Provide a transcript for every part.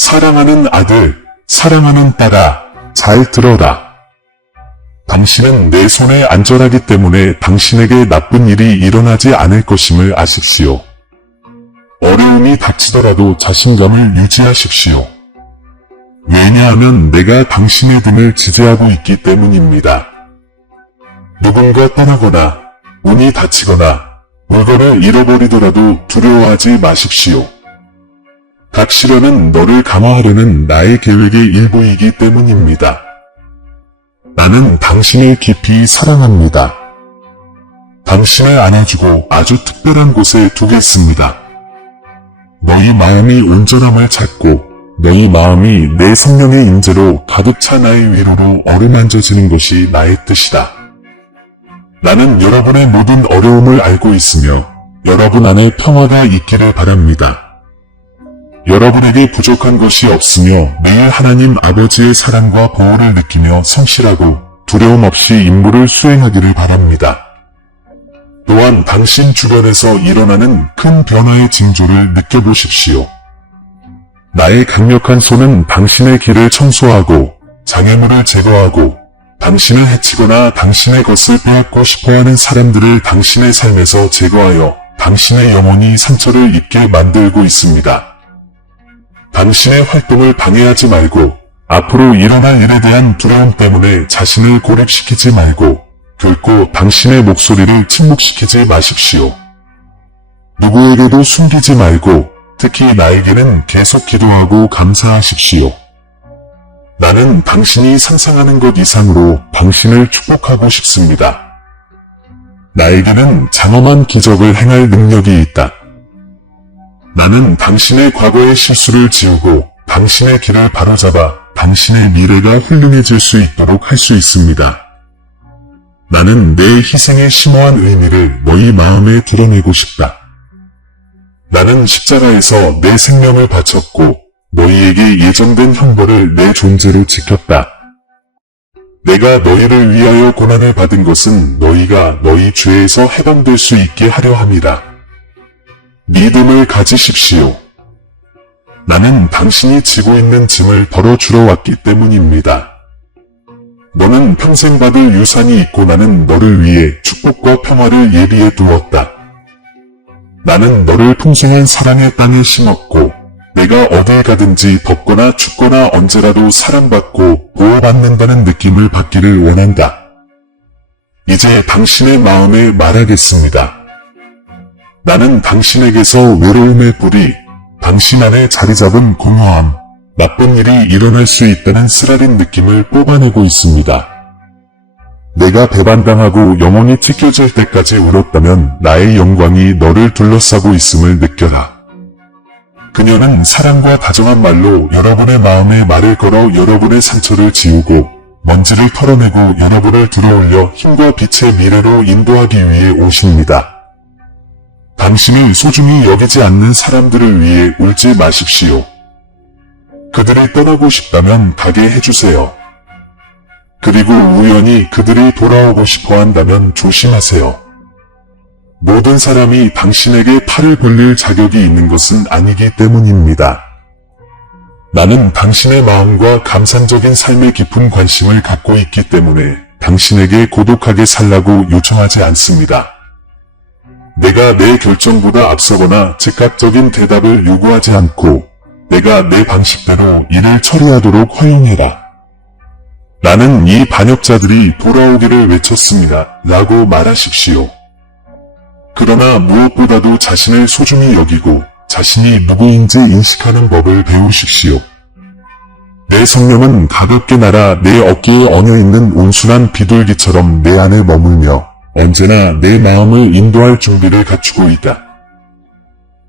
사랑하는 아들, 사랑하는 딸아, 잘 들어라. 당신은 내 손에 안전하기 때문에 당신에게 나쁜 일이 일어나지 않을 것임을 아십시오. 어려움이 닥치더라도 자신감을 유지하십시오. 왜냐하면 내가 당신의 등을 지지하고 있기 때문입니다. 누군가 떠나거나 운이 닥치거나 물건을 잃어버리더라도 두려워하지 마십시오. 각 시련은 너를 강화하려는 나의 계획의 일부이기 때문입니다. 나는 당신을 깊이 사랑합니다. 당신을 안아주고 아주 특별한 곳에 두겠습니다. 너희 마음이 온전함을 찾고 너희 마음이 내 성령의 임재로 가득 차 나의 위로로 어루만져지는 것이 나의 뜻이다. 나는 여러분의 모든 어려움을 알고 있으며 여러분 안에 평화가 있기를 바랍니다. 여러분에게 부족한 것이 없으며 매일 하나님 아버지의 사랑과 보호를 느끼며 성실하고 두려움 없이 임무를 수행하기를 바랍니다. 또한 당신 주변에서 일어나는 큰 변화의 징조를 느껴보십시오. 나의 강력한 손은 당신의 길을 청소하고 장애물을 제거하고 당신을 해치거나 당신의 것을 빼앗고 싶어하는 사람들을 당신의 삶에서 제거하여 당신의 영혼이 상처를 입게 만들고 있습니다. 당신의 활동을 방해하지 말고 앞으로 일어날 일에 대한 두려움 때문에 자신을 고립시키지 말고 결코 당신의 목소리를 침묵시키지 마십시오. 누구에게도 숨기지 말고 특히 나에게는 계속 기도하고 감사하십시오. 나는 당신이 상상하는 것 이상으로 당신을 축복하고 싶습니다. 나에게는 장엄한 기적을 행할 능력이 있다. 나는 당신의 과거의 실수를 지우고 당신의 길을 바로잡아 당신의 미래가 훌륭해질 수 있도록 할 수 있습니다. 나는 내 희생에 심오한 의미를 너희 마음에 드러내고 싶다. 나는 십자가에서 내 생명을 바쳤고 너희에게 예정된 형벌을 내 존재로 지켰다. 내가 너희를 위하여 고난을 받은 것은 너희가 너희 죄에서 해방될 수 있게 하려 함이라. 믿음을 가지십시오. 나는 당신이 지고 있는 짐을 덜어주러 왔기 때문입니다. 너는 평생 받을 유산이 있고 나는 너를 위해 축복과 평화를 예비해 두었다. 나는 너를 풍성한 사랑의 땅에 심었고 내가 어딜 가든지 덥거나 춥거나 언제라도 사랑받고 보호받는다는 느낌을 받기를 원한다. 이제 당신의 마음에 말하겠습니다. 나는 당신에게서 외로움의 뿌리, 당신 안에 자리잡은 공허함, 나쁜 일이 일어날 수 있다는 쓰라린 느낌을 뽑아내고 있습니다. 내가 배반당하고 영혼이 찢겨질 때까지 울었다면 나의 영광이 너를 둘러싸고 있음을 느껴라. 그녀는 사랑과 다정한 말로 여러분의 마음에 말을 걸어 여러분의 상처를 지우고 먼지를 털어내고 여러분을 들어올려 힘과 빛의 미래로 인도하기 위해 오십니다. 당신을 소중히 여기지 않는 사람들을 위해 울지 마십시오. 그들이 떠나고 싶다면 가게 해주세요. 그리고 우연히 그들이 돌아오고 싶어 한다면 조심하세요. 모든 사람이 당신에게 팔을 벌릴 자격이 있는 것은 아니기 때문입니다. 나는 당신의 마음과 감상적인 삶에 깊은 관심을 갖고 있기 때문에 당신에게 고독하게 살라고 요청하지 않습니다. 내가 내 결정보다 앞서거나 즉각적인 대답을 요구하지 않고 내가 내 방식대로 일을 처리하도록 허용해라. 나는 이 반역자들이 돌아오기를 외쳤습니다. 라고 말하십시오. 그러나 무엇보다도 자신을 소중히 여기고 자신이 누구인지 인식하는 법을 배우십시오. 내 성령은 가볍게 날아 내 어깨에 얹어있는 온순한 비둘기처럼 내 안에 머물며 언제나 내 마음을 인도할 준비를 갖추고 있다.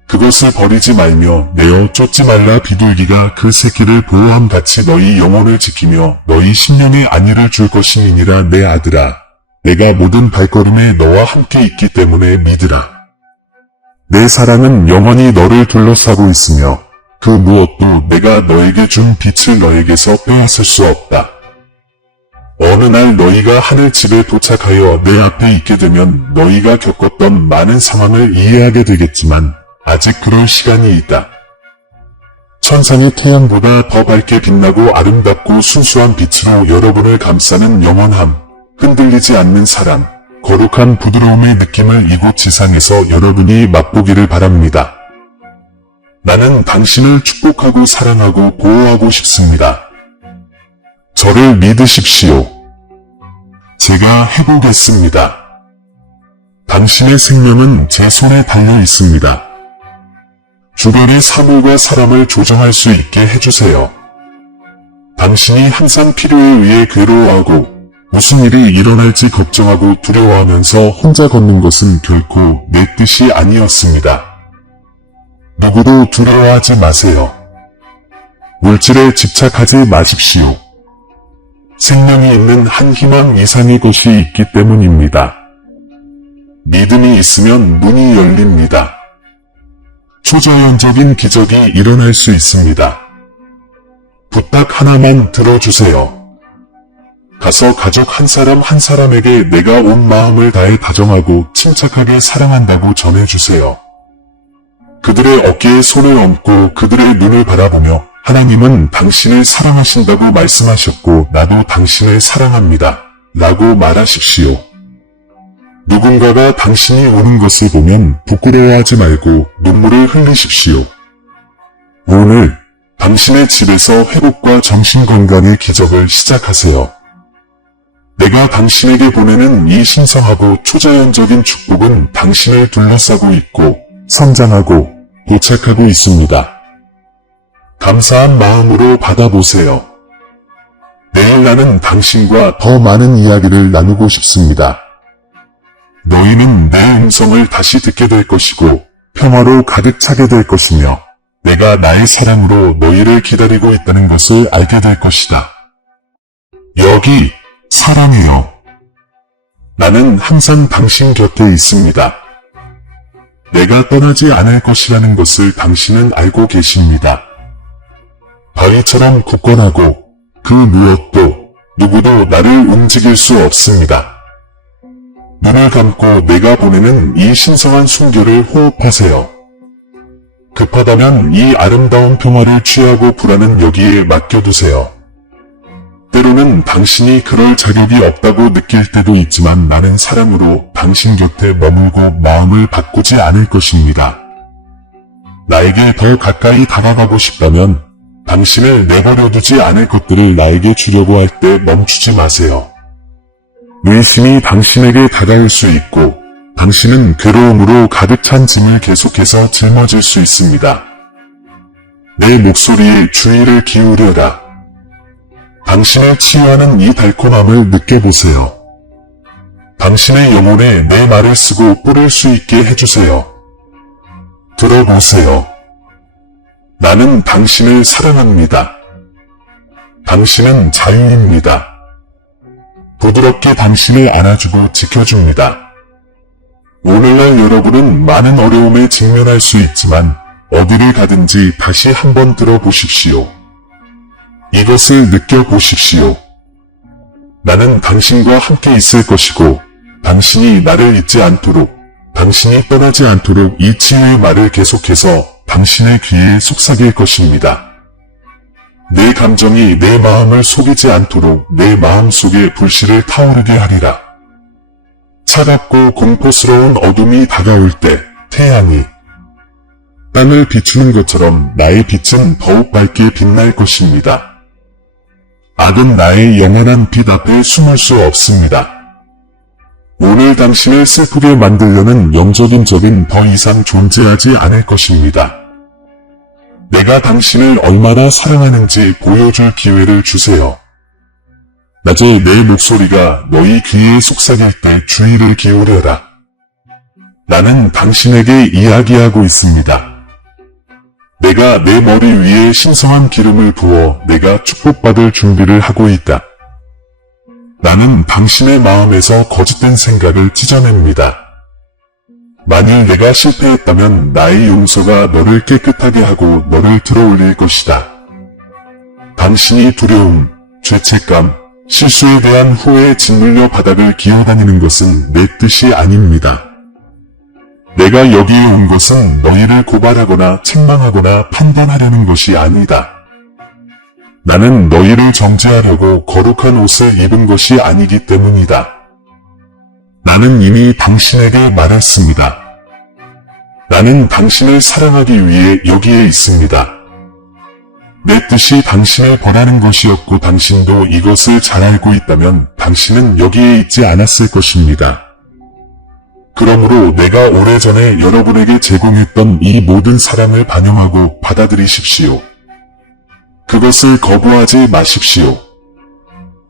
그것을 버리지 말며 내어 쫓지 말라. 비둘기가 그 새끼를 보호함같이 너희 영혼을 지키며 너희 심령에 안위를 줄 것임이니라. 내 아들아, 내가 모든 발걸음에 너와 함께 있기 때문에 믿으라. 내 사랑은 영원히 너를 둘러싸고 있으며 그 무엇도 내가 너에게 준 빛을 너에게서 빼앗을 수 없다. 어느 날 너희가 하늘집에 도착하여 내 앞에 있게 되면 너희가 겪었던 많은 상황을 이해하게 되겠지만 아직 그럴 시간이 있다. 천상의 태양보다 더 밝게 빛나고 아름답고 순수한 빛으로 여러분을 감싸는 영원함, 흔들리지 않는 사랑, 거룩한 부드러움의 느낌을 이곳 지상에서 여러분이 맛보기를 바랍니다. 나는 당신을 축복하고 사랑하고 보호하고 싶습니다. 저를 믿으십시오. 제가 해보겠습니다. 당신의 생명은 제 손에 달려 있습니다. 주변의 사물과 사람을 조정할 수 있게 해주세요. 당신이 항상 필요에 의해 괴로워하고 무슨 일이 일어날지 걱정하고 두려워하면서 혼자 걷는 것은 결코 내 뜻이 아니었습니다. 누구도 두려워하지 마세요. 물질에 집착하지 마십시오. 생명이 있는 한 희망 이상의 것이 있기 때문입니다. 믿음이 있으면 문이 열립니다. 초자연적인 기적이 일어날 수 있습니다. 부탁 하나만 들어주세요. 가서 가족 한 사람 한 사람에게 내가 온 마음을 다해 다정하고 침착하게 사랑한다고 전해주세요. 그들의 어깨에 손을 얹고 그들의 눈을 바라보며 하나님은 당신을 사랑하신다고 말씀하셨고 나도 당신을 사랑합니다. 라고 말하십시오. 누군가가 당신이 우는 것을 보면 부끄러워하지 말고 눈물을 흘리십시오. 오늘 당신의 집에서 회복과 정신건강의 기적을 시작하세요. 내가 당신에게 보내는 이 신성하고 초자연적인 축복은 당신을 둘러싸고 있고 성장하고 도착하고 있습니다. 감사한 마음으로 받아보세요. 내일 나는 당신과 더 많은 이야기를 나누고 싶습니다. 너희는 내 음성을 다시 듣게 될 것이고 평화로 가득 차게 될 것이며 내가 나의 사랑으로 너희를 기다리고 있다는 것을 알게 될 것이다. 여기 사랑해요. 나는 항상 당신 곁에 있습니다. 내가 떠나지 않을 것이라는 것을 당신은 알고 계십니다. 바위처럼 굳건하고 그 무엇도 누구도 나를 움직일 수 없습니다. 눈을 감고 내가 보내는 이 신성한 순결을 호흡하세요. 급하다면 이 아름다운 평화를 취하고 불안은 여기에 맡겨두세요. 때로는 당신이 그럴 자격이 없다고 느낄 때도 있지만 나는 사랑으로 당신 곁에 머물고 마음을 바꾸지 않을 것입니다. 나에게 더 가까이 다가가고 싶다면 당신을 내버려 두지 않을 것들을 나에게 주려고 할 때 멈추지 마세요. 의심이 당신에게 다가올 수 있고 당신은 괴로움으로 가득 찬 짐을 계속해서 짊어질 수 있습니다. 내 목소리에 주의를 기울여라. 당신을 치유하는 이 달콤함을 느껴보세요. 당신의 영혼에 내 말을 쓰고 뿌릴 수 있게 해주세요. 들어보세요. 나는 당신을 사랑합니다. 당신은 자유입니다. 부드럽게 당신을 안아주고 지켜줍니다. 오늘날 여러분은 많은 어려움에 직면할 수 있지만 어디를 가든지 다시 한번 들어보십시오. 이것을 느껴보십시오. 나는 당신과 함께 있을 것이고 당신이 나를 잊지 않도록 당신이 떠나지 않도록 이 치유의 말을 계속해서 당신의 귀에 속삭일 것입니다. 내 감정이 내 마음을 속이지 않도록 내 마음 속에 불씨를 타오르게 하리라. 차갑고 공포스러운 어둠이 다가올 때 태양이 땅을 비추는 것처럼 나의 빛은 더욱 밝게 빛날 것입니다. 악은 나의 영원한 빛 앞에 숨을 수 없습니다. 오늘 당신을 슬프게 만들려는 영적인 적은 더 이상 존재하지 않을 것입니다. 내가 당신을 얼마나 사랑하는지 보여줄 기회를 주세요. 낮에 내 목소리가 너희 귀에 속삭일 때 주의를 기울여라. 나는 당신에게 이야기하고 있습니다. 내가 내 머리 위에 신성한 기름을 부어 내가 축복받을 준비를 하고 있다. 나는 당신의 마음에서 거짓된 생각을 찢어냅니다. 만일 내가 실패했다면 나의 용서가 너를 깨끗하게 하고 너를 들어올릴 것이다. 당신이 두려움, 죄책감, 실수에 대한 후회에 짓눌려 바닥을 기어다니는 것은 내 뜻이 아닙니다. 내가 여기에 온 것은 너희를 고발하거나 책망하거나 판단하려는 것이 아니다. 나는 너희를 정죄하려고 거룩한 옷을 입은 것이 아니기 때문이다. 나는 이미 당신에게 말했습니다. 나는 당신을 사랑하기 위해 여기에 있습니다. 내 뜻이 당신을 벌하는 것이었고 당신도 이것을 잘 알고 있다면 당신은 여기에 있지 않았을 것입니다. 그러므로 내가 오래전에 여러분에게 제공했던 이 모든 사랑을 반영하고 받아들이십시오. 그것을 거부하지 마십시오.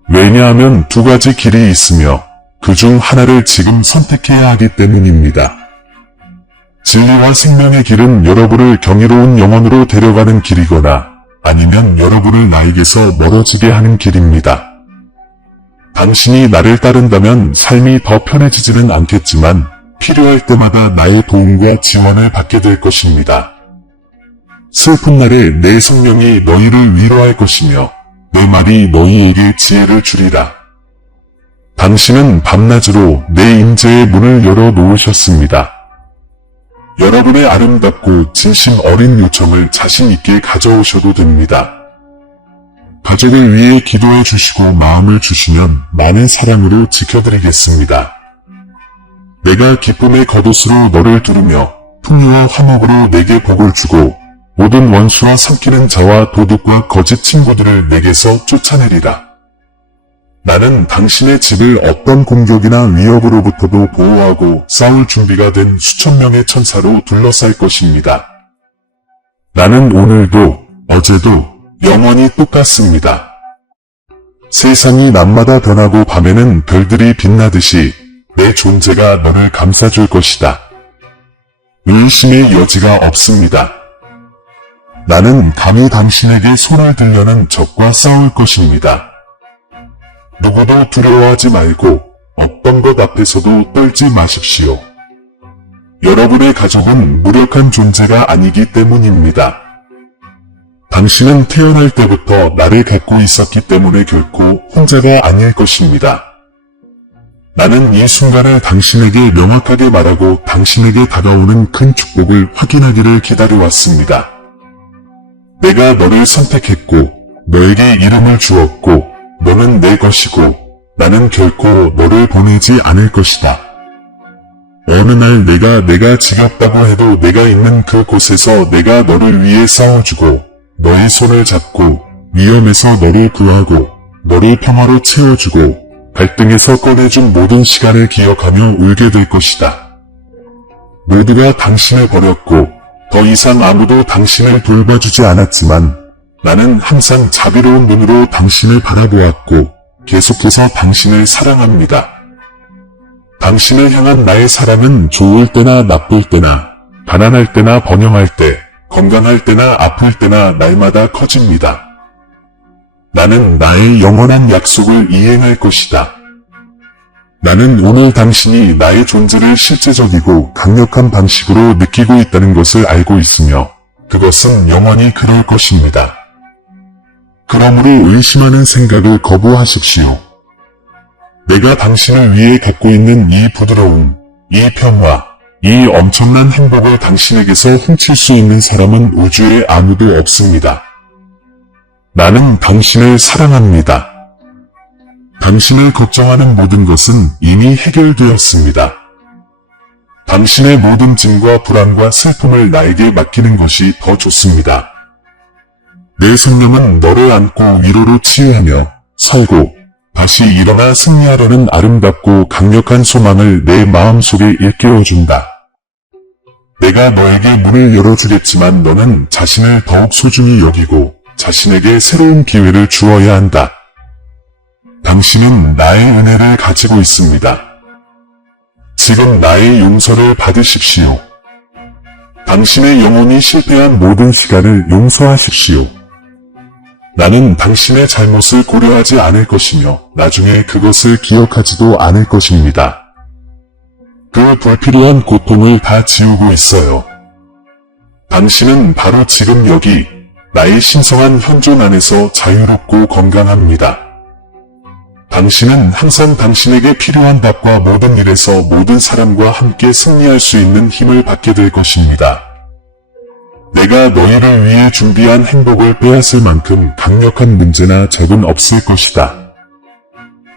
왜냐하면 두 가지 길이 있으며 그 중 하나를 지금 선택해야 하기 때문입니다. 진리와 생명의 길은 여러분을 경이로운 영혼으로 데려가는 길이거나 아니면 여러분을 나에게서 멀어지게 하는 길입니다. 당신이 나를 따른다면 삶이 더 편해지지는 않겠지만 필요할 때마다 나의 도움과 지원을 받게 될 것입니다. 슬픈 날에 내 성령이 너희를 위로할 것이며 내 말이 너희에게 지혜를 주리라. 당신은 밤낮으로 내 임재의 문을 열어 놓으셨습니다. 여러분의 아름답고 진심 어린 요청을 자신 있게 가져오셔도 됩니다. 가족을 위해 기도해 주시고 마음을 주시면 많은 사랑으로 지켜드리겠습니다. 내가 기쁨의 겉옷으로 너를 두르며 풍요와 화목으로 내게 복을 주고 모든 원수와 섞이는 자와 도둑과 거짓 친구들을 내게서 쫓아내리라. 나는 당신의 집을 어떤 공격이나 위협으로부터도 보호하고 싸울 준비가 된 수천 명의 천사로 둘러쌀 것입니다. 나는 오늘도 어제도 영원히 똑같습니다. 세상이 낮마다 변하고 밤에는 별들이 빛나듯이 내 존재가 너를 감싸줄 것이다. 의심의 여지가 없습니다. 나는 감히 당신에게 손을 들려는 적과 싸울 것입니다. 누구도 두려워하지 말고 어떤 것 앞에서도 떨지 마십시오. 여러분의 가족은 무력한 존재가 아니기 때문입니다. 당신은 태어날 때부터 나를 갖고 있었기 때문에 결코 혼자가 아닐 것입니다. 나는 이 순간을 당신에게 명확하게 말하고 당신에게 다가오는 큰 축복을 확인하기를 기다려왔습니다. 내가 너를 선택했고 너에게 이름을 주었고 너는 내 것이고 나는 결코 너를 보내지 않을 것이다. 어느 날 내가 지겹다고 해도 내가 있는 그 곳에서 내가 너를 위해 싸워주고 너의 손을 잡고 위험에서 너를 구하고 너를 평화로 채워주고 갈등에서 꺼내준 모든 시간을 기억하며 울게 될 것이다. 모두가 당신을 버렸고 더 이상 아무도 당신을 돌봐주지 않았지만 나는 항상 자비로운 눈으로 당신을 바라보았고 계속해서 당신을 사랑합니다. 당신을 향한 나의 사랑은 좋을 때나 나쁠 때나 가난할 때나 번영할 때 건강할 때나 아플 때나 날마다 커집니다. 나는 나의 영원한 약속을 이행할 것이다. 나는 오늘 당신이 나의 존재를 실제적이고 강력한 방식으로 느끼고 있다는 것을 알고 있으며 그것은 영원히 그럴 것입니다. 그러므로 의심하는 생각을 거부하십시오. 내가 당신을 위해 갖고 있는 이 부드러움, 이 평화, 이 엄청난 행복을 당신에게서 훔칠 수 있는 사람은 우주에 아무도 없습니다. 나는 당신을 사랑합니다. 당신을 걱정하는 모든 것은 이미 해결되었습니다. 당신의 모든 짐과 불안과 슬픔을 나에게 맡기는 것이 더 좋습니다. 내 성령은 너를 안고 위로로 치유하며 살고 다시 일어나 승리하려는 아름답고 강력한 소망을 내 마음속에 일깨워준다. 내가 너에게 문을 열어주겠지만 너는 자신을 더욱 소중히 여기고 자신에게 새로운 기회를 주어야 한다. 당신은 나의 은혜를 가지고 있습니다. 지금 나의 용서를 받으십시오. 당신의 영혼이 실패한 모든 시간을 용서하십시오. 나는 당신의 잘못을 고려하지 않을 것이며 나중에 그것을 기억하지도 않을 것입니다. 그 불필요한 고통을 다 지우고 있어요. 당신은 바로 지금 여기 나의 신성한 현존 안에서 자유롭고 건강합니다. 당신은 항상 당신에게 필요한 답과 모든 일에서 모든 사람과 함께 승리할 수 있는 힘을 받게 될 것입니다. 내가 너희를 위해 준비한 행복을 빼앗을 만큼 강력한 문제나 적은 없을 것이다.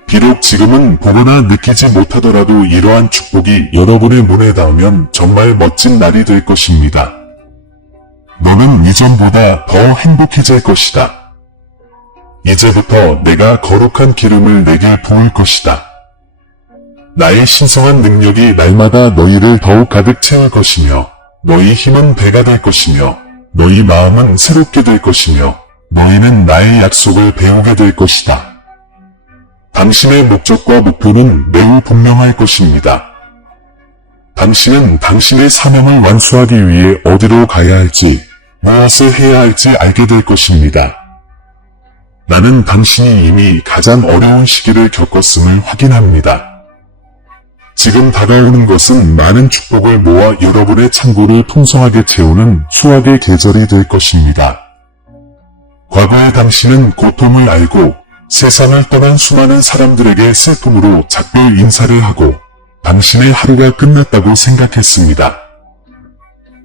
비록 지금은 보거나 느끼지 못하더라도 이러한 축복이 여러분의 문에 닿으면 정말 멋진 날이 될 것입니다. 너는 이전보다 더 행복해질 것이다. 이제부터 내가 거룩한 기름을 내게 부을 것이다. 나의 신성한 능력이 날마다 너희를 더욱 가득 채울 것이며 너희 힘은 배가 될 것이며 너희 마음은 새롭게 될 것이며 너희는 나의 약속을 배우게 될 것이다. 당신의 목적과 목표는 매우 분명할 것입니다. 당신은 당신의 사명을 완수하기 위해 어디로 가야 할지, 무엇을 해야 할지 알게 될 것입니다. 나는 당신이 이미 가장 어려운 시기를 겪었음을 확인합니다. 지금 다가오는 것은 많은 축복을 모아 여러분의 창고를 풍성하게 채우는 수확의 계절이 될 것입니다. 과거의 당신은 고통을 알고 세상을 떠난 수많은 사람들에게 슬픔으로 작별 인사를 하고 당신의 하루가 끝났다고 생각했습니다.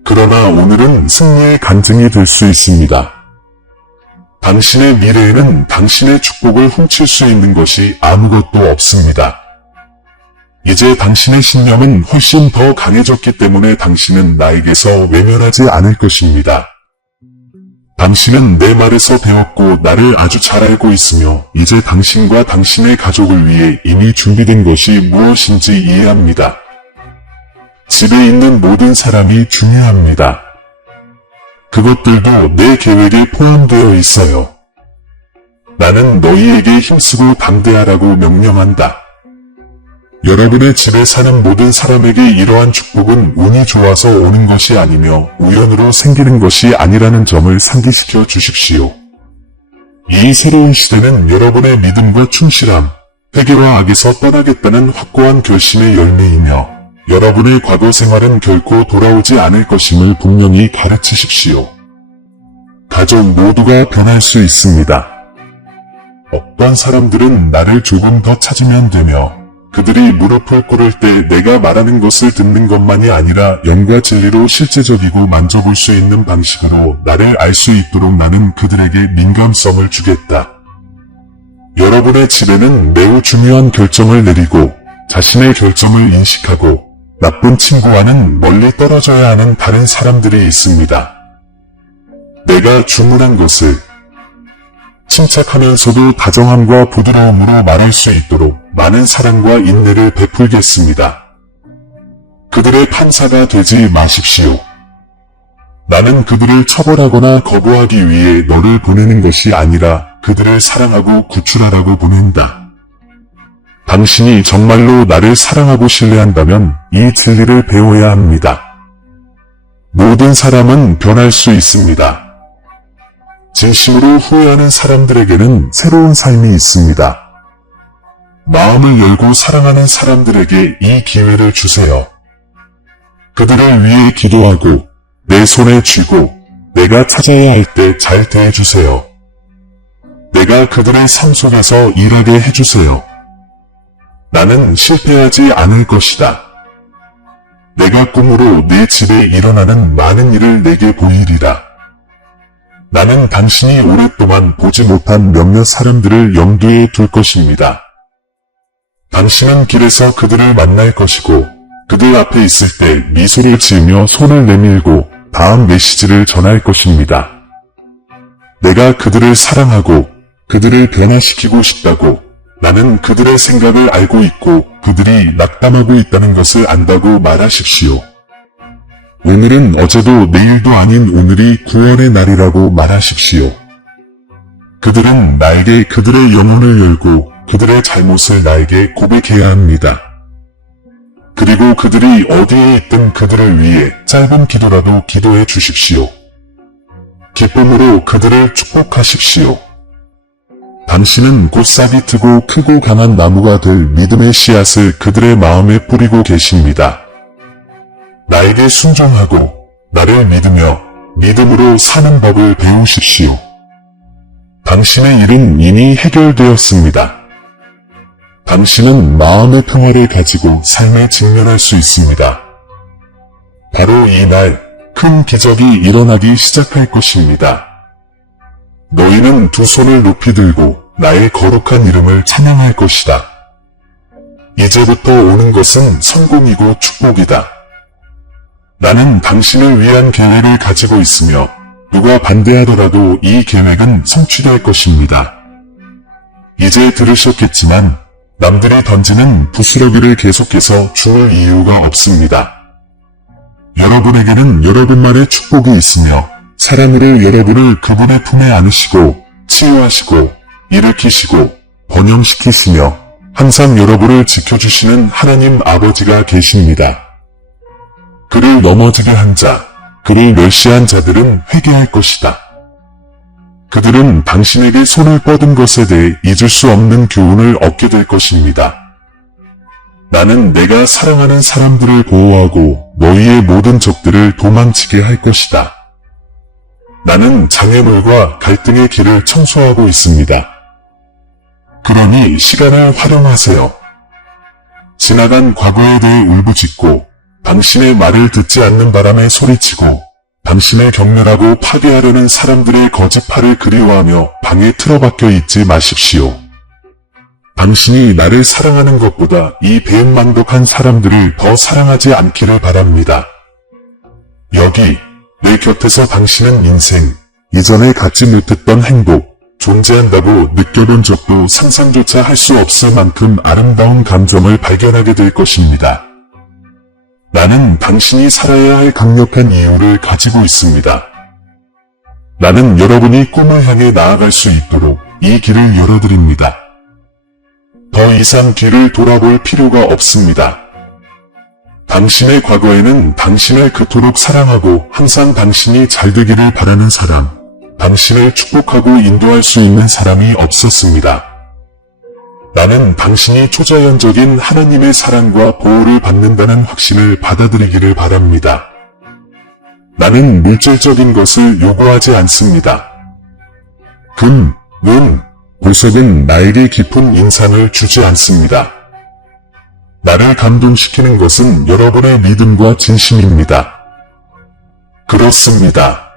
그러나 오늘은 승리의 간증이 될 수 있습니다. 당신의 미래에는 당신의 축복을 훔칠 수 있는 것이 아무것도 없습니다. 이제 당신의 신념은 훨씬 더 강해졌기 때문에 당신은 나에게서 외면하지 않을 것입니다. 당신은 내 말에서 배웠고 나를 아주 잘 알고 있으며 이제 당신과 당신의 가족을 위해 이미 준비된 것이 무엇인지 이해합니다. 집에 있는 모든 사람이 중요합니다. 그것들도 내 계획에 포함되어 있어요. 나는 너희에게 힘쓰고 담대하라고 명령한다. 여러분의 집에 사는 모든 사람에게 이러한 축복은 운이 좋아서 오는 것이 아니며 우연으로 생기는 것이 아니라는 점을 상기시켜 주십시오. 이 새로운 시대는 여러분의 믿음과 충실함, 회개와 악에서 떠나겠다는 확고한 결심의 열매이며 여러분의 과거 생활은 결코 돌아오지 않을 것임을 분명히 가르치십시오. 가족 모두가 변할 수 있습니다. 어떤 사람들은 나를 조금 더 찾으면 되며 그들이 무릎을 꿇을 때 내가 말하는 것을 듣는 것만이 아니라 영과 진리로 실제적이고 만져볼 수 있는 방식으로 나를 알 수 있도록 나는 그들에게 민감성을 주겠다. 여러분의 집에는 매우 중요한 결정을 내리고 자신의 결정을 인식하고 나쁜 친구와는 멀리 떨어져야 하는 다른 사람들이 있습니다. 내가 주문한 것을 침착하면서도 다정함과 부드러움으로 말할 수 있도록 많은 사랑과 인내를 베풀겠습니다. 그들의 판사가 되지 마십시오. 나는 그들을 처벌하거나 거부하기 위해 너를 보내는 것이 아니라 그들을 사랑하고 구출하라고 보낸다. 당신이 정말로 나를 사랑하고 신뢰한다면 이 진리를 배워야 합니다. 모든 사람은 변할 수 있습니다. 진심으로 후회하는 사람들에게는 새로운 삶이 있습니다. 마음을 열고 사랑하는 사람들에게 이 기회를 주세요. 그들을 위해 기도하고 내 손에 쥐고 내가 찾아야 할 때 잘 대해주세요. 내가 그들의 삶 속에서 일하게 해주세요. 나는 실패하지 않을 것이다. 내가 꿈으로 내 집에 일어나는 많은 일을 내게 보이리라. 나는 당신이 오랫동안 보지 못한 몇몇 사람들을 염두에 둘 것입니다. 당신은 길에서 그들을 만날 것이고 그들 앞에 있을 때 미소를 지으며 손을 내밀고 다음 메시지를 전할 것입니다. 내가 그들을 사랑하고 그들을 변화시키고 싶다고 나는 그들의 생각을 알고 있고 그들이 낙담하고 있다는 것을 안다고 말하십시오. 오늘은 어제도 내일도 아닌 오늘이 구원의 날이라고 말하십시오. 그들은 나에게 그들의 영혼을 열고 그들의 잘못을 나에게 고백해야 합니다. 그리고 그들이 어디에 있든 그들을 위해 짧은 기도라도 기도해 주십시오. 기쁨으로 그들을 축복하십시오. 당신은 곧싹이 트고 크고 강한 나무가 될 믿음의 씨앗을 그들의 마음에 뿌리고 계십니다. 나에게 순종하고 나를 믿으며 믿음으로 사는 법을 배우십시오. 당신의 일은 이미 해결되었습니다. 당신은 마음의 평화를 가지고 삶에 직면할 수 있습니다. 바로 이날 큰 기적이 일어나기 시작할 것입니다. 너희는 두 손을 높이 들고 나의 거룩한 이름을 찬양할 것이다. 이제부터 오는 것은 성공이고 축복이다. 나는 당신을 위한 계획을 가지고 있으며 누가 반대하더라도 이 계획은 성취될 것입니다. 이제 들으셨겠지만 남들이 던지는 부스러기를 계속해서 주울 이유가 없습니다. 여러분에게는 여러분만의 축복이 있으며 사랑으로 여러분을 그분의 품에 안으시고 치유하시고 일으키시고 번영시키시며 항상 여러분을 지켜주시는 하나님 아버지가 계십니다. 그를 넘어지게 한 자, 그를 멸시한 자들은 회개할 것이다. 그들은 당신에게 손을 뻗은 것에 대해 잊을 수 없는 교훈을 얻게 될 것입니다. 나는 내가 사랑하는 사람들을 보호하고 너희의 모든 적들을 도망치게 할 것이다. 나는 장애물과 갈등의 길을 청소하고 있습니다. 그러니 시간을 활용하세요. 지나간 과거에 대해 울부짖고 당신의 말을 듣지 않는 바람에 소리치고 당신을 격렬하고 파괴하려는 사람들의 거짓말을 그리워하며 방에 틀어박혀 있지 마십시오. 당신이 나를 사랑하는 것보다 이 배은망덕한 사람들을 더 사랑하지 않기를 바랍니다. 여기 내 곁에서 당신은 인생, 이전에 갖지 못했던 행복, 존재한다고 느껴본 적도 상상조차 할 수 없을 만큼 아름다운 감정을 발견하게 될 것입니다. 나는 당신이 살아야 할 강력한 이유를 가지고 있습니다. 나는 여러분이 꿈을 향해 나아갈 수 있도록 이 길을 열어드립니다. 더 이상 뒤를 돌아볼 필요가 없습니다. 당신의 과거에는 당신을 그토록 사랑하고 항상 당신이 잘 되기를 바라는 사람, 당신을 축복하고 인도할 수 있는 사람이 없었습니다. 나는 당신이 초자연적인 하나님의 사랑과 보호를 받는다는 확신을 받아들이기를 바랍니다. 나는 물질적인 것을 요구하지 않습니다. 금, 은, 보석은 나에게 깊은 인상을 주지 않습니다. 나를 감동시키는 것은 여러분의 믿음과 진심입니다. 그렇습니다.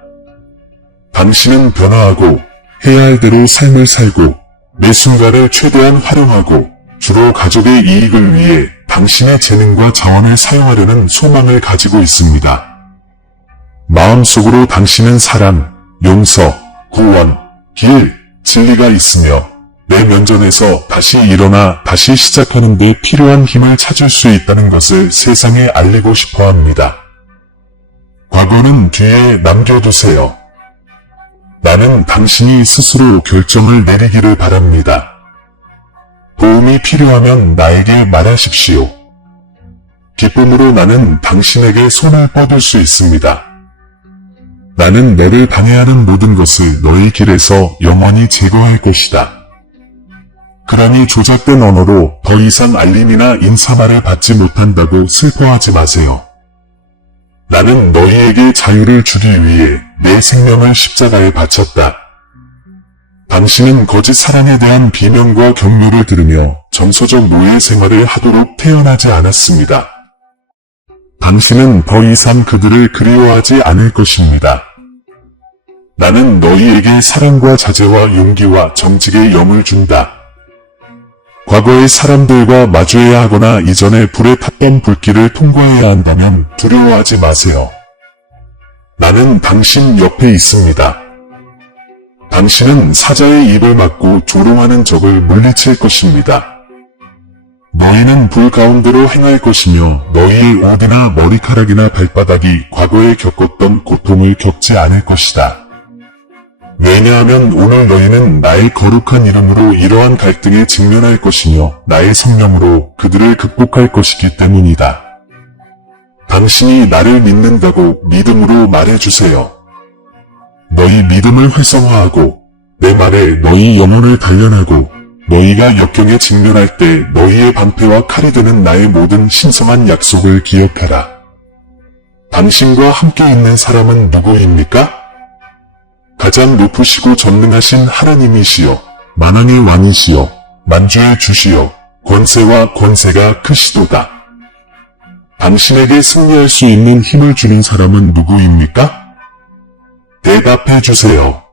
당신은 변화하고 해야 할 대로 삶을 살고 매 순간을 최대한 활용하고 주로 가족의 이익을 위해 당신의 재능과 자원을 사용하려는 소망을 가지고 있습니다. 마음속으로 당신은 사랑, 용서, 구원, 길, 진리가 있으며 내 면전에서 다시 일어나 다시 시작하는 데 필요한 힘을 찾을 수 있다는 것을 세상에 알리고 싶어 합니다. 과거는 뒤에 남겨두세요. 나는 당신이 스스로 결정을 내리기를 바랍니다. 도움이 필요하면 나에게 말하십시오. 기쁨으로 나는 당신에게 손을 뻗을 수 있습니다. 나는 너를 방해하는 모든 것을 너의 길에서 영원히 제거할 것이다. 그러니 조작된 언어로 더 이상 알림이나 인사말을 받지 못한다고 슬퍼하지 마세요. 나는 너희에게 자유를 주기 위해 내 생명을 십자가에 바쳤다. 당신은 거짓 사랑에 대한 비명과 격려를 들으며 정서적 노예 생활을 하도록 태어나지 않았습니다. 당신은 더 이상 그들을 그리워하지 않을 것입니다. 나는 너희에게 사랑과 자제와 용기와 정직의 영을 준다. 과거의 사람들과 마주해야 하거나 이전에 불에 탔던 불길을 통과해야 한다면 두려워하지 마세요. 나는 당신 옆에 있습니다. 당신은 사자의 입을 막고 조롱하는 적을 물리칠 것입니다. 너희는 불 가운데로 행할 것이며 너희의 옷이나 머리카락이나 발바닥이 과거에 겪었던 고통을 겪지 않을 것이다. 왜냐하면 오늘 너희는 나의 거룩한 이름으로 이러한 갈등에 직면할 것이며 나의 성령으로 그들을 극복할 것이기 때문이다. 당신이 나를 믿는다고 믿음으로 말해주세요. 너희 믿음을 활성화하고 내 말에 너희 영혼을 단련하고 너희가 역경에 직면할 때 너희의 방패와 칼이 되는 나의 모든 신성한 약속을 기억하라. 당신과 함께 있는 사람은 누구입니까? 가장 높으시고 전능하신 하나님이시여, 만왕의 왕이시여, 만주의 주시여, 권세와 권세가 크시도다. 당신에게 승리할 수 있는 힘을 주는 사람은 누구입니까? 대답해 주세요.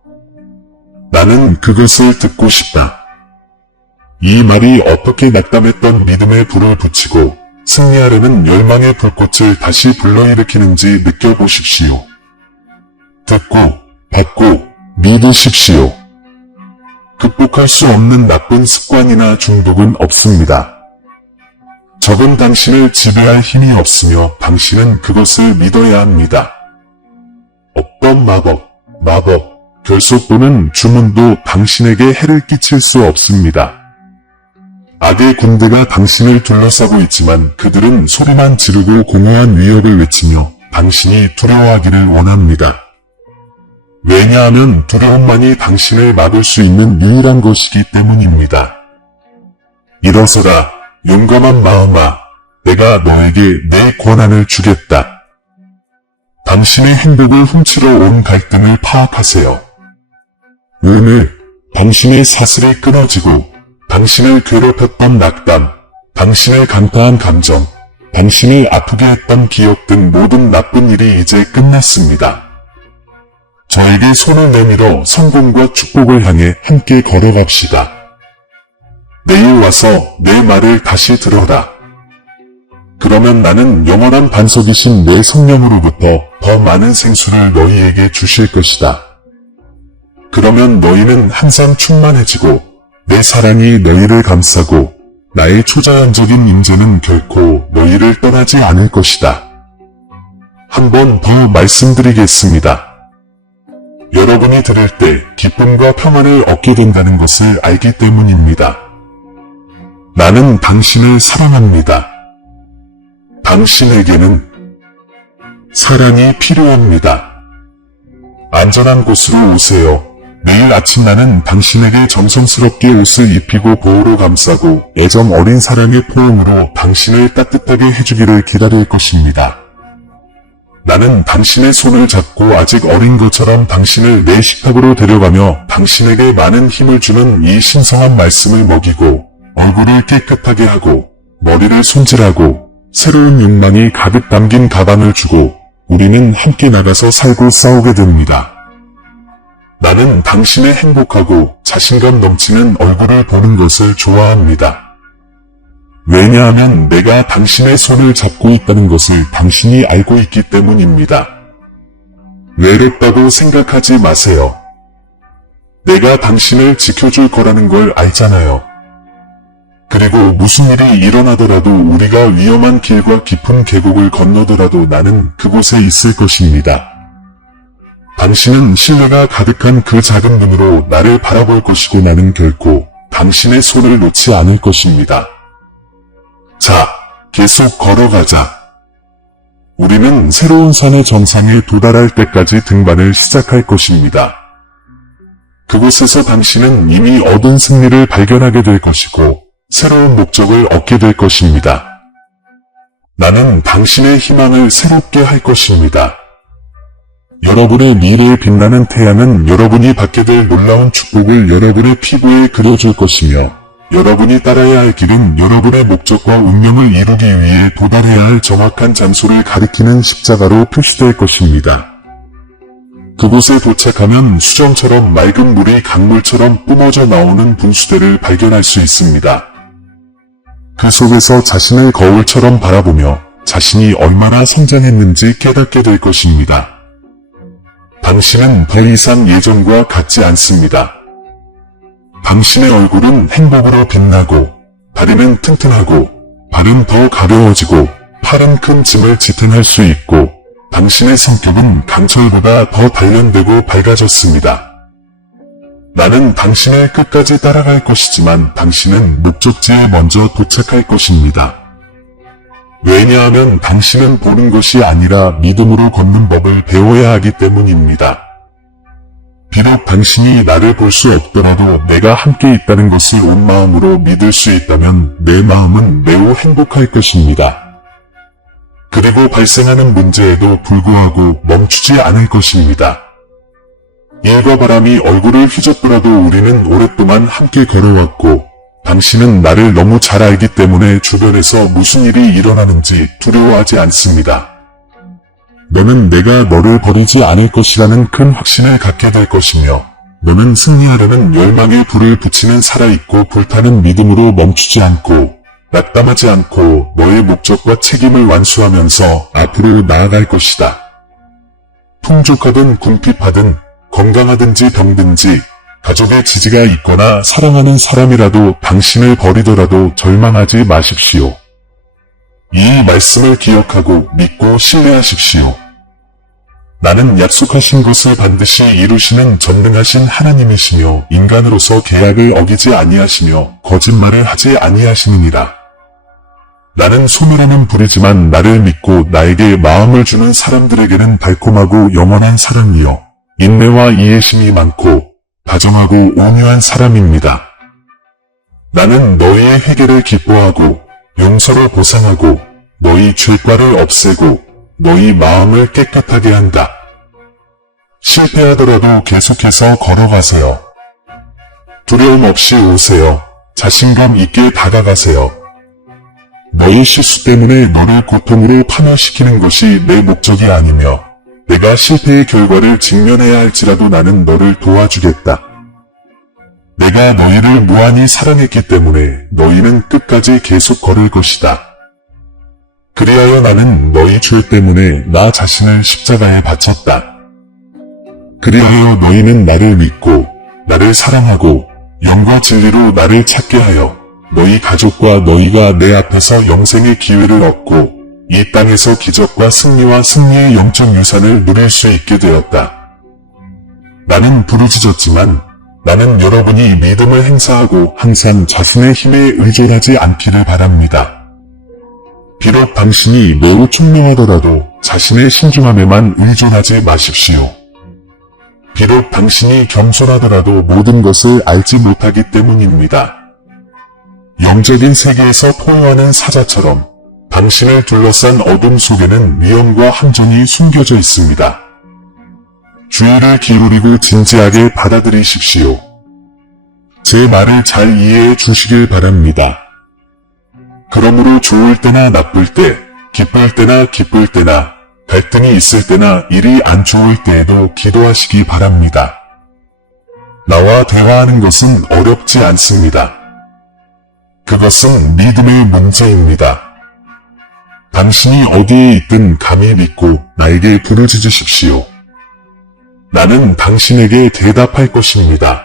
나는 그것을 듣고 싶다. 이 말이 어떻게 낙담했던 믿음의 불을 붙이고 승리하려는 열망의 불꽃을 다시 불러일으키는지 느껴보십시오. 듣고, 받고, 믿으십시오. 극복할 수 없는 나쁜 습관이나 중독은 없습니다. 적은 당신을 지배할 힘이 없으며 당신은 그것을 믿어야 합니다. 어떤 마법, 결속 또는 주문도 당신에게 해를 끼칠 수 없습니다. 악의 군대가 당신을 둘러싸고 있지만 그들은 소리만 지르고 공허한 위협을 외치며 당신이 두려워하기를 원합니다. 왜냐하면 두려움만이 당신을 막을 수 있는 유일한 것이기 때문입니다. 일어서라, 용감한 마음아, 내가 너에게 내 권한을 주겠다. 당신의 행복을 훔치러 온 갈등을 파악하세요. 오늘 당신의 사슬이 끊어지고 당신을 괴롭혔던 낙담, 당신을 강타한 감정, 당신을 아프게 했던 기억 등 모든 나쁜 일이 이제 끝났습니다. 저에게 손을 내밀어 성공과 축복을 향해 함께 걸어갑시다. 내일 와서 내 말을 다시 들어라. 그러면 나는 영원한 반석이신 내 성령으로부터 더 많은 생수를 너희에게 주실 것이다. 그러면 너희는 항상 충만해지고 내 사랑이 너희를 감싸고 나의 초자연적인 임재는 결코 너희를 떠나지 않을 것이다. 한 번 더 말씀드리겠습니다. 여러분이 들을 때 기쁨과 평안을 얻게 된다는 것을 알기 때문입니다. 나는 당신을 사랑합니다. 당신에게는 사랑이 필요합니다. 안전한 곳으로 오세요. 내일 아침 나는 당신에게 정성스럽게 옷을 입히고 보호로 감싸고 애정 어린 사랑의 포옹으로 당신을 따뜻하게 해주기를 기다릴 것입니다. 나는 당신의 손을 잡고 아직 어린 것처럼 당신을 내 식탁으로 데려가며 당신에게 많은 힘을 주는 이 신성한 말씀을 먹이고 얼굴을 깨끗하게 하고 머리를 손질하고 새로운 욕망이 가득 담긴 가방을 주고 우리는 함께 나가서 살고 싸우게 됩니다. 나는 당신의 행복하고 자신감 넘치는 얼굴을 보는 것을 좋아합니다. 왜냐하면 내가 당신의 손을 잡고 있다는 것을 당신이 알고 있기 때문입니다. 외롭다고 생각하지 마세요. 내가 당신을 지켜줄 거라는 걸 알잖아요. 그리고 무슨 일이 일어나더라도 우리가 위험한 길과 깊은 계곡을 건너더라도 나는 그곳에 있을 것입니다. 당신은 신뢰가 가득한 그 작은 눈으로 나를 바라볼 것이고 나는 결코 당신의 손을 놓지 않을 것입니다. 자, 계속 걸어가자. 우리는 새로운 산의 정상에 도달할 때까지 등반을 시작할 것입니다. 그곳에서 당신은 이미 얻은 승리를 발견하게 될 것이고 새로운 목적을 얻게 될 것입니다. 나는 당신의 희망을 새롭게 할 것입니다. 여러분의 미래에 빛나는 태양은 여러분이 받게 될 놀라운 축복을 여러분의 피부에 그려줄 것이며 여러분이 따라야 할 길은 여러분의 목적과 운명을 이루기 위해 도달해야 할 정확한 장소를 가리키는 십자가로 표시될 것입니다. 그곳에 도착하면 수정처럼 맑은 물이 강물처럼 뿜어져 나오는 분수대를 발견할 수 있습니다. 그 속에서 자신을 거울처럼 바라보며 자신이 얼마나 성장했는지 깨닫게 될 것입니다. 당신은 더 이상 예전과 같지 않습니다. 당신의 얼굴은 행복으로 빛나고, 다리는 튼튼하고, 발은 더 가벼워지고, 팔은 큰 짐을 지탱할 수 있고, 당신의 성격은 강철보다 더 단련되고 밝아졌습니다. 나는 당신을 끝까지 따라갈 것이지만 당신은 목적지에 먼저 도착할 것입니다. 왜냐하면 당신은 보는 것이 아니라 믿음으로 걷는 법을 배워야 하기 때문입니다. 비록 당신이 나를 볼 수 없더라도 내가 함께 있다는 것을 온 마음으로 믿을 수 있다면 내 마음은 매우 행복할 것입니다. 그리고 발생하는 문제에도 불구하고 멈추지 않을 것입니다. 일과 바람이 얼굴을 휘젓더라도 우리는 오랫동안 함께 걸어왔고 당신은 나를 너무 잘 알기 때문에 주변에서 무슨 일이 일어나는지 두려워하지 않습니다. 너는 내가 너를 버리지 않을 것이라는 큰 확신을 갖게 될 것이며, 너는 승리하려는 열망의 불을 붙이는 살아있고 불타는 믿음으로 멈추지 않고 낙담하지 않고 너의 목적과 책임을 완수하면서 앞으로 나아갈 것이다. 풍족하든 궁핍하든 건강하든지 병든지 가족의 지지가 있거나 사랑하는 사람이라도 당신을 버리더라도 절망하지 마십시오. 이 말씀을 기억하고 믿고 신뢰하십시오. 나는 약속하신 것을 반드시 이루시는 전능하신 하나님이시며 인간으로서 계약을 어기지 아니하시며 거짓말을 하지 아니하시느니라. 나는 소멸하는 불이지만 나를 믿고 나에게 마음을 주는 사람들에게는 달콤하고 영원한 사랑이요 인내와 이해심이 많고 다정하고 온유한 사람입니다. 나는 너희의 회개를 기뻐하고 용서를 보상하고 너희 죄과를 없애고 너희 마음을 깨끗하게 한다. 실패하더라도 계속해서 걸어가세요. 두려움 없이 오세요. 자신감 있게 다가가세요. 너희 실수 때문에 너를 고통으로 파멸시키는 것이 내 목적이 아니며 내가 실패의 결과를 직면해야 할지라도 나는 너를 도와주겠다. 내가 너희를 무한히 사랑했기 때문에 너희는 끝까지 계속 걸을 것이다. 그리하여 나는 너희 죄 때문에 나 자신을 십자가에 바쳤다. 그리하여 너희는 나를 믿고 나를 사랑하고 영과 진리로 나를 찾게 하여 너희 가족과 너희가 내 앞에서 영생의 기회를 얻고 이 땅에서 기적과 승리와 승리의 영적 유산을 누릴 수 있게 되었다. 나는 부르짖었지만 나는 여러분이 믿음을 행사하고 항상 자신의 힘에 의존하지 않기를 바랍니다. 비록 당신이 매우 총명하더라도 자신의 신중함에만 의존하지 마십시오. 비록 당신이 겸손하더라도 모든 것을 알지 못하기 때문입니다. 영적인 세계에서 포효하는 사자처럼 당신을 둘러싼 어둠 속에는 위험과 함정이 숨겨져 있습니다. 주의를 기울이고 진지하게 받아들이십시오. 제 말을 잘 이해해 주시길 바랍니다. 그러므로 좋을 때나 나쁠 때, 기쁠 때나 기쁠 때나, 갈등이 있을 때나 일이 안 좋을 때에도 기도하시기 바랍니다. 나와 대화하는 것은 어렵지 않습니다. 그것은 믿음의 문제입니다. 당신이 어디에 있든 감히 믿고 나에게 부르짖으십시오. 나는 당신에게 대답할 것입니다.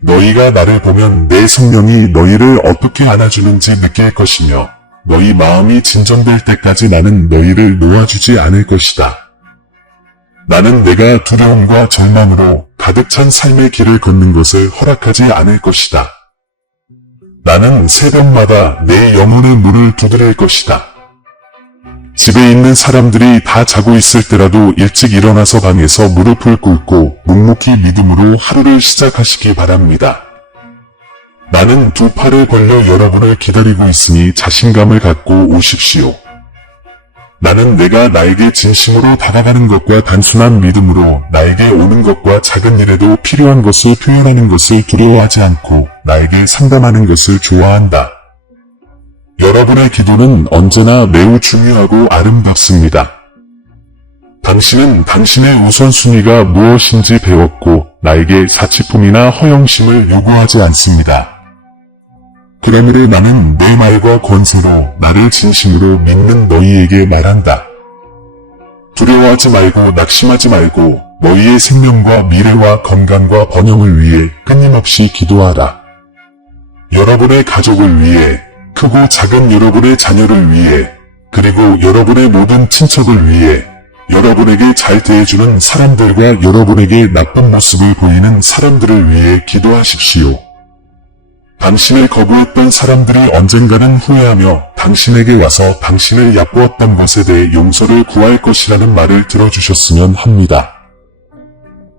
너희가 나를 보면 내 성령이 너희를 어떻게 안아주는지 느낄 것이며 너희 마음이 진정될 때까지 나는 너희를 놓아주지 않을 것이다. 나는 내가 두려움과 절망으로 가득 찬 삶의 길을 걷는 것을 허락하지 않을 것이다. 나는 새벽마다 내 영혼의 문을 두드릴 것이다. 집에 있는 사람들이 다 자고 있을 때라도 일찍 일어나서 방에서 무릎을 꿇고 묵묵히 믿음으로 하루를 시작하시기 바랍니다. 나는 두 팔을 벌려 여러분을 기다리고 있으니 자신감을 갖고 오십시오. 나는 내가 나에게 진심으로 다가가는 것과 단순한 믿음으로 나에게 오는 것과 작은 일에도 필요한 것을 표현하는 것을 두려워하지 않고 나에게 상담하는 것을 좋아한다. 여러분의 기도는 언제나 매우 중요하고 아름답습니다. 당신은 당신의 우선순위가 무엇인지 배웠고 나에게 사치품이나 허영심을 요구하지 않습니다. 그러므로 나는 내 말과 권세로 나를 진심으로 믿는 너희에게 말한다. 두려워하지 말고 낙심하지 말고 너희의 생명과 미래와 건강과 번영을 위해 끊임없이 기도하라. 여러분의 가족을 위해, 크고 작은 여러분의 자녀를 위해, 그리고 여러분의 모든 친척을 위해, 여러분에게 잘 대해주는 사람들과 여러분에게 나쁜 모습을 보이는 사람들을 위해 기도하십시오. 당신을 거부했던 사람들이 언젠가는 후회하며 당신에게 와서 당신을 얕보았던 것에 대해 용서를 구할 것이라는 말을 들어주셨으면 합니다.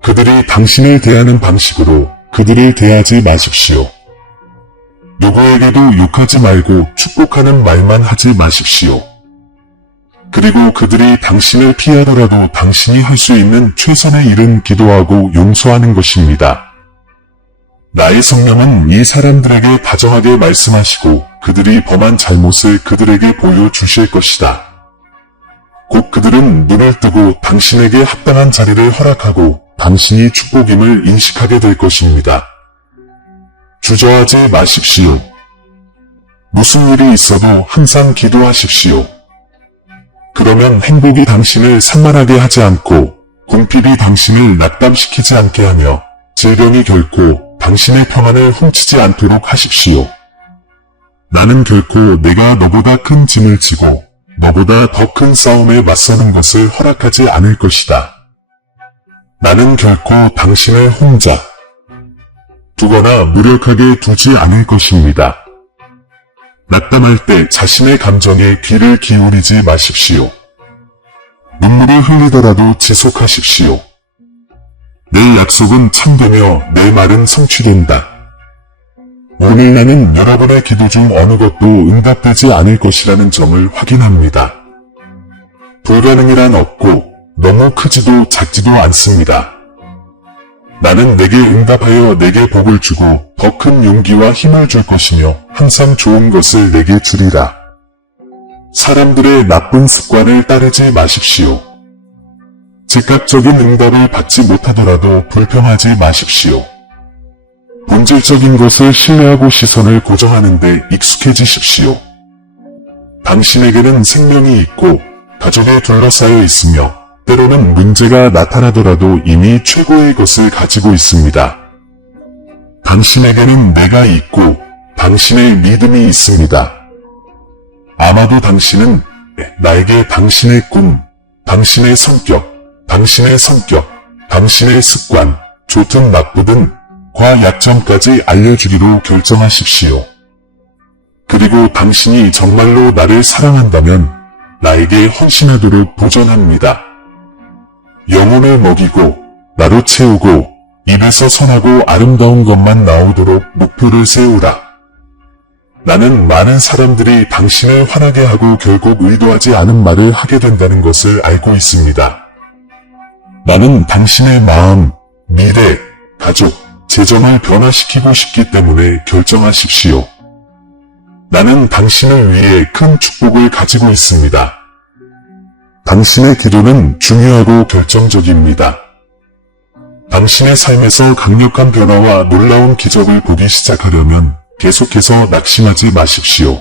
그들이 당신을 대하는 방식으로 그들을 대하지 마십시오. 누구에게도 욕하지 말고 축복하는 말만 하지 마십시오. 그리고 그들이 당신을 피하더라도 당신이 할 수 있는 최선의 일은 기도하고 용서하는 것입니다. 나의 성령은 이 사람들에게 다정하게 말씀하시고 그들이 범한 잘못을 그들에게 보여주실 것이다. 곧 그들은 눈을 뜨고 당신에게 합당한 자리를 허락하고 당신이 축복임을 인식하게 될 것입니다. 주저하지 마십시오. 무슨 일이 있어도 항상 기도하십시오. 그러면 행복이 당신을 산만하게 하지 않고 궁핍이 당신을 낙담시키지 않게 하며 질병이 결코 당신의 평안을 훔치지 않도록 하십시오. 나는 결코 내가 너보다 큰 짐을 지고 너보다 더 큰 싸움에 맞서는 것을 허락하지 않을 것이다. 나는 결코 당신을 혼자 두거나 무력하게 두지 않을 것입니다. 낙담할 때 자신의 감정에 귀를 기울이지 마십시오. 눈물을 흘리더라도 지속하십시오. 내 약속은 참되며 내 말은 성취된다. 오늘 나는 여러분의 기도 중 어느 것도 응답되지 않을 것이라는 점을 확인합니다. 불가능이란 없고 너무 크지도 작지도 않습니다. 나는 내게 응답하여 내게 복을 주고 더 큰 용기와 힘을 줄 것이며 항상 좋은 것을 내게 주리라. 사람들의 나쁜 습관을 따르지 마십시오. 즉각적인 응답을 받지 못하더라도 불평하지 마십시오. 본질적인 것을 신뢰하고 시선을 고정하는 데 익숙해지십시오. 당신에게는 생명이 있고 가족에 둘러싸여 있으며 때로는 문제가 나타나더라도 이미 최고의 것을 가지고 있습니다. 당신에게는 내가 있고 당신의 믿음이 있습니다. 아마도 당신은 나에게 당신의 꿈, 당신의 성격, 당신의 습관, 좋든 나쁘든 과약점까지 알려주기로 결정하십시오. 그리고 당신이 정말로 나를 사랑한다면 나에게 헌신하도록 도전합니다. 영혼을 먹이고 나로 채우고 입에서 선하고 아름다운 것만 나오도록 목표를 세우라. 나는 많은 사람들이 당신을 화나게 하고 결국 의도하지 않은 말을 하게 된다는 것을 알고 있습니다. 나는 당신의 마음, 미래, 가족, 재정을 변화시키고 싶기 때문에 결정하십시오. 나는 당신을 위해 큰 축복을 가지고 있습니다. 당신의 기도는 중요하고 결정적입니다. 당신의 삶에서 강력한 변화와 놀라운 기적을 보기 시작하려면 계속해서 낙심하지 마십시오.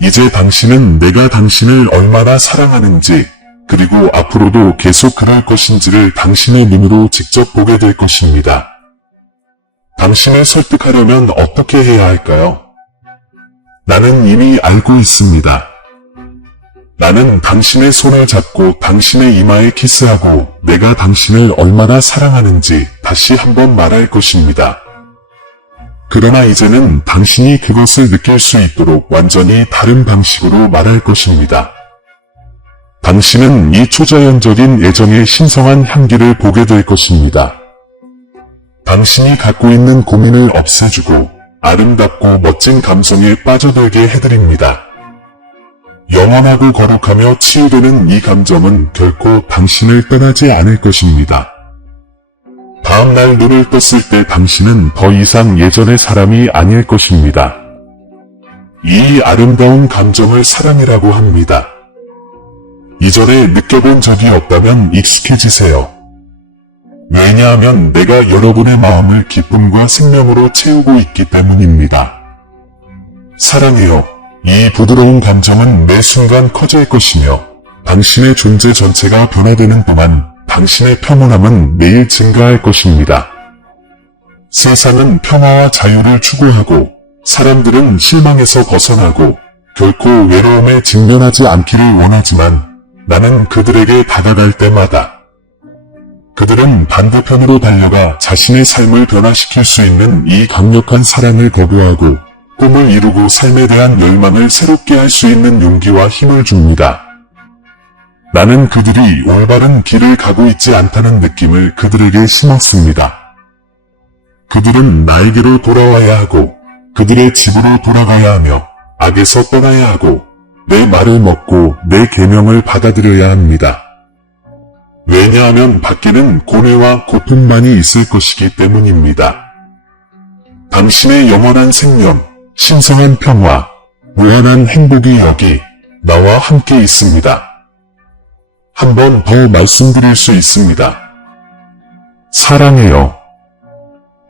이제 당신은 내가 당신을 얼마나 사랑하는지 그리고 앞으로도 계속 그럴 것인지를 당신의 눈으로 직접 보게 될 것입니다. 당신을 설득하려면 어떻게 해야 할까요? 나는 이미 알고 있습니다. 나는 당신의 손을 잡고 당신의 이마에 키스하고 내가 당신을 얼마나 사랑하는지 다시 한번 말할 것입니다. 그러나 이제는 당신이 그것을 느낄 수 있도록 완전히 다른 방식으로 말할 것입니다. 당신은 이 초자연적인 애정의 신성한 향기를 보게 될 것입니다. 당신이 갖고 있는 고민을 없애주고 아름답고 멋진 감성에 빠져들게 해드립니다. 영원하고 거룩하며 치유되는 이 감정은 결코 당신을 떠나지 않을 것입니다. 다음날 눈을 떴을 때 당신은 더 이상 예전의 사람이 아닐 것입니다. 이 아름다운 감정을 사랑이라고 합니다. 이전에 느껴본 적이 없다면 익숙해지세요. 왜냐하면 내가 여러분의 마음을 기쁨과 생명으로 채우고 있기 때문입니다. 사랑해요. 이 부드러운 감정은 매 순간 커질 것이며 당신의 존재 전체가 변화되는 동안 당신의 평온함은 매일 증가할 것입니다. 세상은 평화와 자유를 추구하고 사람들은 실망에서 벗어나고 결코 외로움에 직면하지 않기를 원하지만 나는 그들에게 다가갈 때마다 그들은 반대편으로 달려가 자신의 삶을 변화시킬 수 있는 이 강력한 사랑을 거부하고 꿈을 이루고 삶에 대한 열망을 새롭게 할 수 있는 용기와 힘을 줍니다. 나는 그들이 올바른 길을 가고 있지 않다는 느낌을 그들에게 심었습니다. 그들은 나에게로 돌아와야 하고 그들의 집으로 돌아가야 하며 악에서 떠나야 하고 내 말을 먹고 내 계명을 받아들여야 합니다. 왜냐하면 밖에는 고뇌와 고통만이 있을 것이기 때문입니다. 당신의 영원한 생명, 신성한 평화, 무한한 행복이 여기 나와 함께 있습니다. 한 번 더 말씀드릴 수 있습니다. 사랑해요.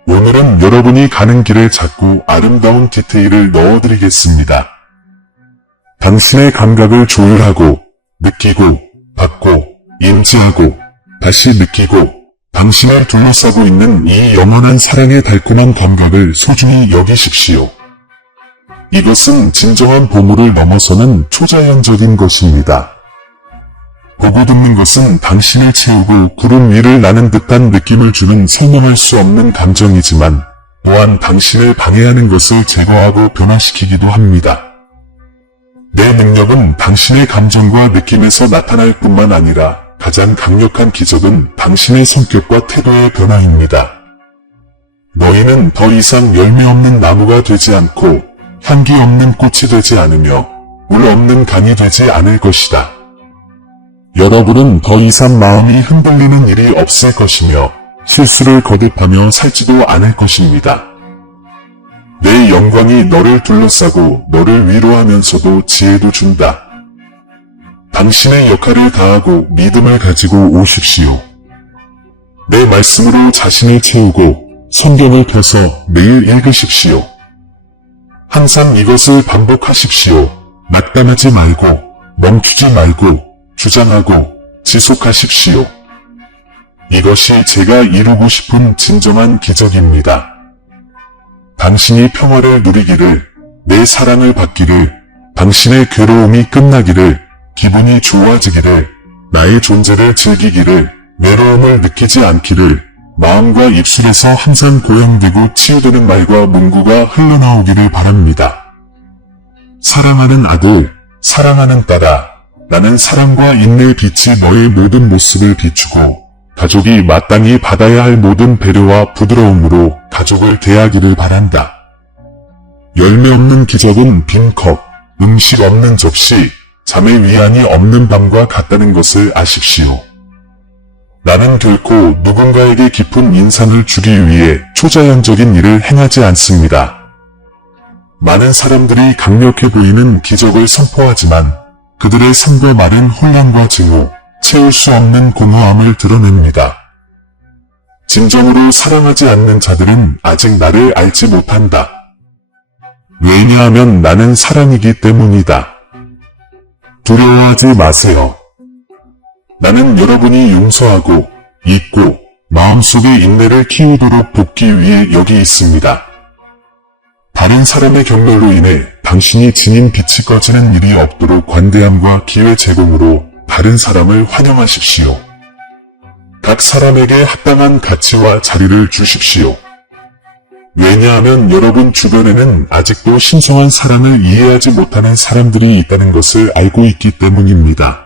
오늘은 여러분이 가는 길에 자꾸 아름다운 디테일을 넣어드리겠습니다. 당신의 감각을 조율하고, 느끼고, 받고, 인지하고, 다시 느끼고, 당신을 둘러싸고 있는 이 영원한 사랑의 달콤한 감각을 소중히 여기십시오. 이것은 진정한 보물을 넘어서는 초자연적인 것입니다. 보고 듣는 것은 당신을 채우고 구름 위를 나는 듯한 느낌을 주는 설명할 수 없는 감정이지만 또한 당신을 방해하는 것을 제거하고 변화시키기도 합니다. 내 능력은 당신의 감정과 느낌에서 나타날 뿐만 아니라 가장 강력한 기적은 당신의 성격과 태도의 변화입니다. 너희는 더 이상 열매 없는 나무가 되지 않고 향기 없는 꽃이 되지 않으며 물 없는 강이 되지 않을 것이다. 여러분은 더 이상 마음이 흔들리는 일이 없을 것이며 실수를 거듭하며 살지도 않을 것입니다. 내 영광이 너를 둘러싸고 너를 위로하면서도 지혜도 준다. 당신의 역할을 다하고 믿음을 가지고 오십시오. 내 말씀으로 자신을 채우고 성경을 펴서 매일 읽으십시오. 항상 이것을 반복하십시오. 낙담하지 말고 멈추지 말고 주장하고 지속하십시오. 이것이 제가 이루고 싶은 진정한 기적입니다. 당신이 평화를 누리기를, 내 사랑을 받기를, 당신의 괴로움이 끝나기를, 기분이 좋아지기를, 나의 존재를 즐기기를, 외로움을 느끼지 않기를, 마음과 입술에서 항상 고양되고 치유되는 말과 문구가 흘러나오기를 바랍니다. 사랑하는 아들, 사랑하는 딸아, 나는 사랑과 인내의 빛이 너의 모든 모습을 비추고 가족이 마땅히 받아야 할 모든 배려와 부드러움으로 가족을 대하기를 바란다. 열매 없는 기적은 빈 컵, 음식 없는 접시, 잠의 위안이 없는 밤과 같다는 것을 아십시오. 나는 결코 누군가에게 깊은 인상을 주기 위해 초자연적인 일을 행하지 않습니다. 많은 사람들이 강력해 보이는 기적을 선포하지만 그들의 삶과 말은 혼란과 증오, 채울 수 없는 공허함을 드러냅니다. 진정으로 사랑하지 않는 자들은 아직 나를 알지 못한다. 왜냐하면 나는 사랑이기 때문이다. 두려워하지 마세요. 나는 여러분이 용서하고, 잊고, 마음속에 인내를 키우도록 돕기 위해 여기 있습니다. 다른 사람의 경멸로 인해 당신이 지닌 빛이 꺼지는 일이 없도록 관대함과 기회 제공으로 다른 사람을 환영하십시오. 각 사람에게 합당한 가치와 자리를 주십시오. 왜냐하면 여러분 주변에는 아직도 신성한 사랑을 이해하지 못하는 사람들이 있다는 것을 알고 있기 때문입니다.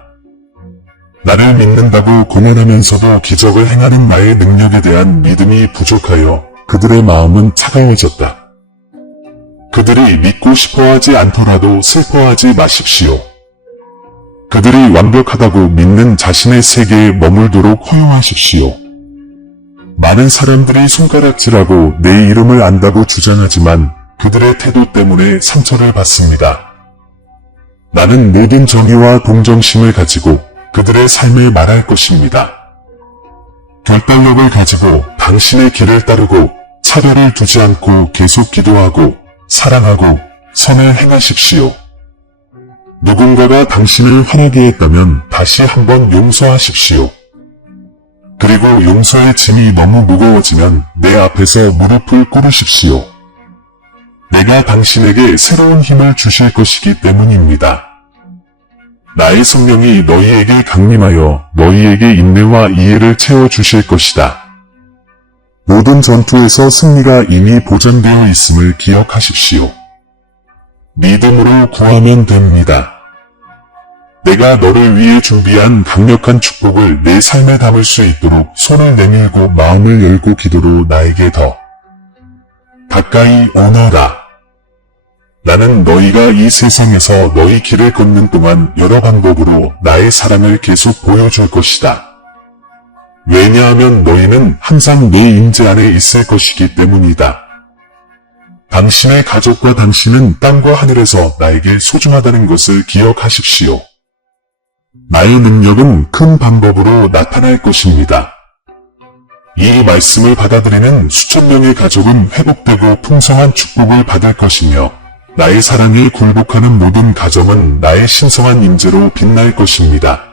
나를 믿는다고 고난하면서도 기적을 행하는 나의 능력에 대한 믿음이 부족하여 그들의 마음은 차가워졌다. 그들이 믿고 싶어하지 않더라도 슬퍼하지 마십시오. 그들이 완벽하다고 믿는 자신의 세계에 머물도록 허용하십시오. 많은 사람들이 손가락질하고 내 이름을 안다고 주장하지만 그들의 태도 때문에 상처를 받습니다. 나는 모든 정의와 동정심을 가지고 그들의 삶에 말할 것입니다. 결단력을 가지고 당신의 길을 따르고 차별을 두지 않고 계속 기도하고 사랑하고 선을 행하십시오. 누군가가 당신을 화나게 했다면 다시 한번 용서하십시오. 그리고 용서의 짐이 너무 무거워지면 내 앞에서 무릎을 꿇으십시오. 내가 당신에게 새로운 힘을 주실 것이기 때문입니다. 나의 성령이 너희에게 강림하여 너희에게 인내와 이해를 채워주실 것이다. 모든 전투에서 승리가 이미 보장되어 있음을 기억하십시오. 믿음으로 구하면 됩니다. 내가 너를 위해 준비한 강력한 축복을 내 삶에 담을 수 있도록 손을 내밀고 마음을 열고 기도로 나에게 더 가까이 오너라. 나는 너희가 이 세상에서 너희 길을 걷는 동안 여러 방법으로 나의 사랑을 계속 보여줄 것이다. 왜냐하면 너희는 항상 내 임재 안에 있을 것이기 때문이다. 당신의 가족과 당신은 땅과 하늘에서 나에게 소중하다는 것을 기억하십시오. 나의 능력은 큰 방법으로 나타날 것입니다. 이 말씀을 받아들이는 수천 명의 가족은 회복되고 풍성한 축복을 받을 것이며 나의 사랑에 굴복하는 모든 가정은 나의 신성한 임재로 빛날 것입니다.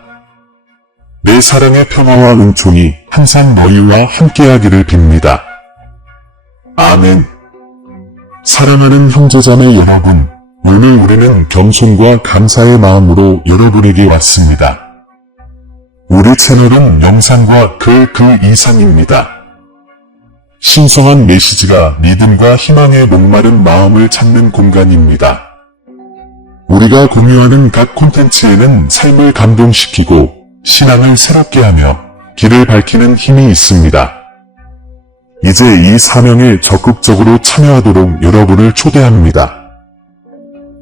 내 사랑의 평화와 은총이 항상 너희와 함께하기를 빕니다. 아멘. 사랑하는 형제자매 여러분, 오늘 우리는 겸손과 감사의 마음으로 여러분에게 왔습니다. 우리 채널은 영상과 그 이상입니다. 신성한 메시지가 믿음과 희망의 목마른 마음을 찾는 공간입니다. 우리가 공유하는 각 콘텐츠에는 삶을 감동시키고 신앙을 새롭게 하며 길을 밝히는 힘이 있습니다. 이제 이 사명에 적극적으로 참여하도록 여러분을 초대합니다.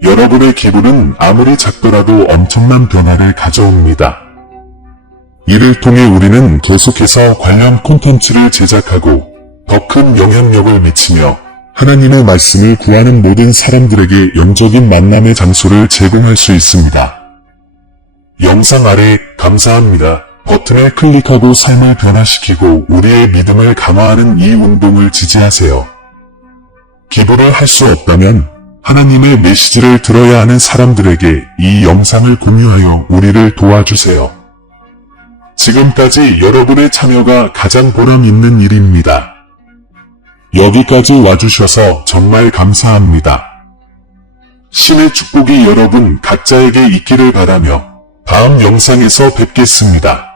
여러분의 기부는 아무리 작더라도 엄청난 변화를 가져옵니다. 이를 통해 우리는 계속해서 관련 콘텐츠를 제작하고 더 큰 영향력을 미치며 하나님의 말씀을 구하는 모든 사람들에게 영적인 만남의 장소를 제공할 수 있습니다. 영상 아래 감사합니다 버튼을 클릭하고 삶을 변화시키고 우리의 믿음을 강화하는 이 운동을 지지하세요. 기부를 할 수 없다면 하나님의 메시지를 들어야 하는 사람들에게 이 영상을 공유하여 우리를 도와주세요. 지금까지 여러분의 참여가 가장 보람 있는 일입니다. 여기까지 와주셔서 정말 감사합니다. 신의 축복이 여러분 각자에게 있기를 바라며 다음 영상에서 뵙겠습니다.